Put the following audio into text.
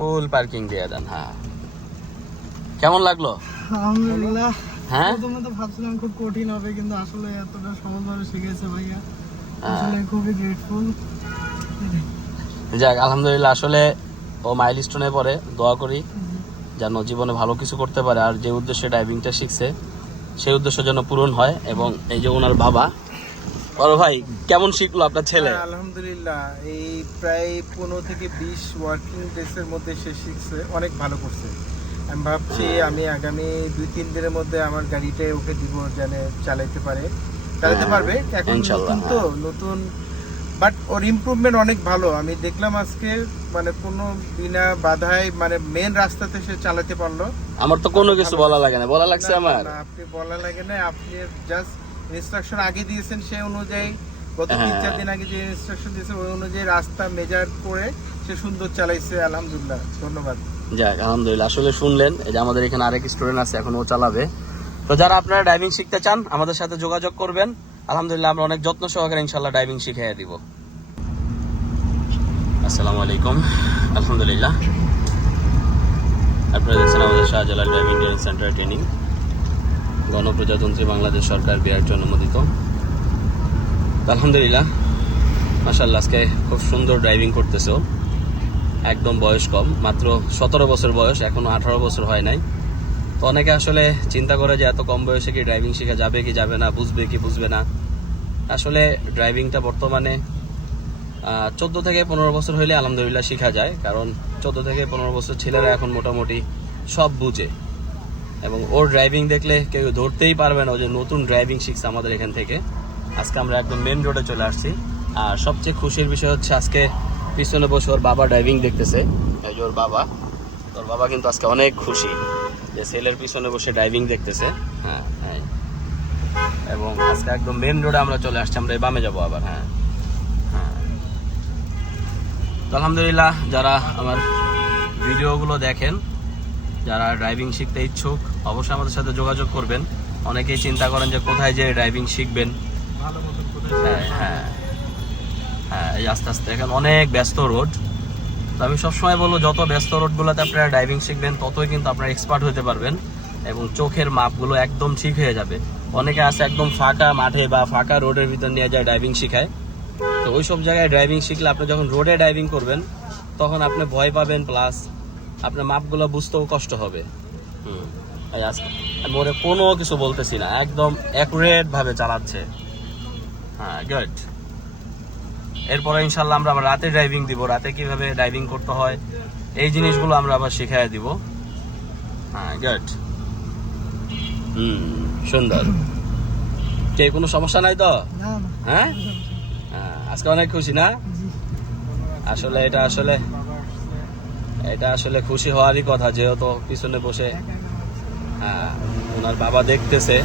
ফুল parking দিয়ে দেন হ্যাঁ। কেমন লাগল? আলহামদুলিল্লাহ। হ্যাঁ? প্রথমে তো ভাবছিলাম খুব কঠিন হবে কিন্তু আসলে এতটা সহজভাবে শিখেছে ভাইয়া। হ্যাঁ। আসলে খুবই গ্রেটফুল যাক আলহামদুলিল্লাহ আসলে ও মাইল স্টোনে পরে দোয়া করি যেন জীবনে ভালো কিছু করতে পারে। আর যে উদ্দেশ্যে ড্রাইভিংটা শিখছে সেই উদ্দেশ্য যেন পূরণ হয় এবং এই যে ওনার বাবা বড় ভাই কেমন শিখলো আপনার ছেলে? হ্যাঁ, আলহামদুলিল্লাহ। এই প্রায় পনেরো থেকে বিশ ওয়ার্কিং ডেসের মধ্যে সে শিখছে অনেক ভালো করছে। আমি ভাবছি আমি আগামী দুই তিন দিনের মধ্যে আমার গাড়িটাই ওকে দিব যেন চালাইতে পারে। চালাতে হ্যাঁ, পারবে এখন নতুন তো নতুন। বাট ওর ইমপ্রুভমেন্ট অনেক ভালো। আমি দেখলাম আজকে মানে কোনো বিনা বাধায় মানে মেন রাস্তাতে সে চালাতে পারল। আমার তো কোনো কিছু বলা লাগে না। বলা লাগছে আমার। আপনি বলা লাগে না আপনি জাস্ট ইনস্ট্রাকশন আগে দিয়েছেন সেই অনুযায়ী গত তিন হ্যাঁ। চার দিন আগে যে ইনস্ট্রাকশন দিয়েছে ওই অনুযায়ী রাস্তা মেজার করে সে সুন্দর চালাইছে আলহামদুলিল্লাহ। ধন্যবাদ। যাক আলহামদুলিল্লাহ। আসলে শুনলেন এই যে আমাদের এখানে আরেক স্টুডেন্ট আছে এখন ও চালাবে। তো যারা আপনারা ড্রাইভিং শিখতে চান আমাদের সাথে যোগাযোগ করবেন। আলহামদুলিল্লাহ আমরা অনেক যত্ন সহকারে ইনশাল্লাহ ড্রাইভিং শিখিয়ে দিব। আসসালামু আলাইকুম। আলহামদুলিল্লাহ। আপনারা দেখছেন আমাদের শাহজালাল ড্রাইভিং সেন্টার ট্রেনিং গণপ্রজাতন্ত্রী বাংলাদেশ সরকার বিআরটি অনুমোদিত আলহামদুলিল্লাহ মাসাল্লাহ আজকে খুব সুন্দর ড্রাইভিং করতেছে। একদম বয়স কম, মাত্র সতেরো বছর বয়স, এখনও আঠারো বছর হয় নাই। তো অনেকে আসলে চিন্তা করে যে এত কম বয়সে কি ড্রাইভিং শেখা যাবে কি যাবে না, বুঝবে কি বুঝবে না। আসলে ড্রাইভিংটা বর্তমানে চোদ্দ থেকে পনেরো বছর হইলে আলহামদুলিল্লাহ শেখা যায়। কারণ চোদ্দ থেকে পনেরো বছর ছেলেরা এখন মোটামুটি সব বুঝে। এবং ওর ড্রাইভিং দেখলে কেউ ধরতেই পারবে না ও যে নতুন ড্রাইভিং শিখছে আমাদের এখান থেকে। আজকে আমরা একদম মেন রোডে চলে আসছি। আর সবচেয়ে খুশির বিষয় হচ্ছে আজকে পিছনে বসে ওর বাবা ড্রাইভিং দেখতেছে। এই যে ওর বাবা। তোর বাবা কিন্তু আজকে অনেক খুশি যে ছেলের পিছনে বসে ড্রাইভিং দেখতেছে। হ্যাঁ হ্যাঁ। এবং আজকে একদম মেন রোডে আমরা চলে আসছি। আমরা এই বামে যাব আবার হ্যাঁ। হ্যাঁ। আলহামদুলিল্লাহ, যারা আমার ভিডিওগুলো দেখেন যারা ড্রাইভিং শিখতে ইচ্ছুক, অবশ্যই আমাদের সাথে যোগাযোগ করবেন। অনেকেই চিন্তা করেন যে কোথায় যে ড্রাইভিং শিখবেন। হ্যাঁ হ্যাঁ হ্যাঁ এই আস্তে আস্তে। এখন অনেক ব্যস্ত রোড তো আমি সবসময় বলব, যত ব্যস্ত রোডগুলোতে আপনারা ড্রাইভিং শিখবেন, ততই কিন্তু আপনারা এক্সপার্ট হতে পারবেন এবং চোখের মাপগুলো একদম ঠিক হয়ে যাবে। অনেকে আছে একদম ফাঁকা মাঠে বা ফাঁকা রোডের ভিতর নিয়ে যায় ড্রাইভিং শিখায়। তো ওই সব জায়গায় ড্রাইভিং শিখলে আপনি যখন রোডে ড্রাইভিং করবেন, তখন আপনি ভয় পাবেন প্লাস আপনার মাপগুলো বুঝতেও কষ্ট হবে। হুম। আমি ওরে কোনো কিছু বলতেছি না একদম অ্যাকুরেট ভাবে চালাচ্ছে। হ্যাঁ গুড এরপরে ইনশাল্লাহ আমরা আবার রাতে ড্রাইভিং দিব রাতে কীভাবে ড্রাইভিং করতে হয় এই জিনিসগুলো আমরা আবার শিখাই দিব। হ্যাঁ গুড হুম সুন্দর। কে কোনো সমস্যা নাই তো? না না। হ্যাঁ? হ্যাঁ, আজকে অনেক খুশি না? আসলে এটা আসলে এটা আসলে খুশি হওয়ারই কথা যেহেতু পিছনে বসে হ্যাঁ ওনার বাবা দেখতেছে।